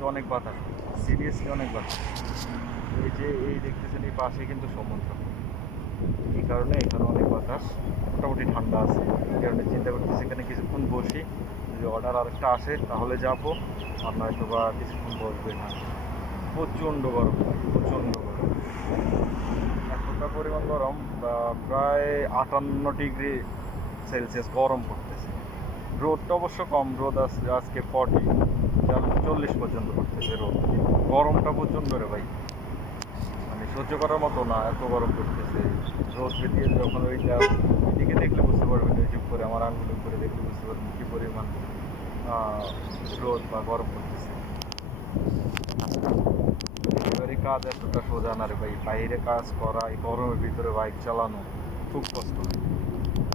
কিন্তু অনেক বাতাস, সিরিয়াসলি অনেক বাতাস। এই যে এই দেখতেছেন এই পাশে কিন্তু সমুদ্র, এই কারণে এখানে অনেক বাতাস, মোটামুটি ঠান্ডা আছে। এই কারণে চিন্তা করতেছি এখানে কিছুক্ষণ বসি, যদি অর্ডার আরেকটা আসে তাহলে যাব, আর নয়তো বা কিছুক্ষণ বসবে না। প্রচণ্ড গরম, প্রচণ্ড গরম, এতটা পরিমাণ গরম, প্রায় 58 ডিগ্রি সেলসিয়াস গরম পড়তেছে। রোদটা অবশ্য কম, রোদ আজকে 40 পর্যন্ত পড়তেছে রোদ। গরমটা প্রচণ্ড রে ভাই, মানে সহ্য করার মতো না, এত গরম পড়তেছে। রোদ দিয়ে যখন ওইটা এদিকে দেখলে বুঝতে পারবেন, ওই চুপ করে আমার আঙ্গুলের উপরে দেখলে বুঝতে পারবেন কী পরিমাণ রোদ বা গরম পড়তেছে। ডেলিভারি কাজ এতটা সোজা না রে ভাই, বাইরে কাজ করা এই গরমের ভিতরে বাইক চালানো খুব কষ্ট হয়।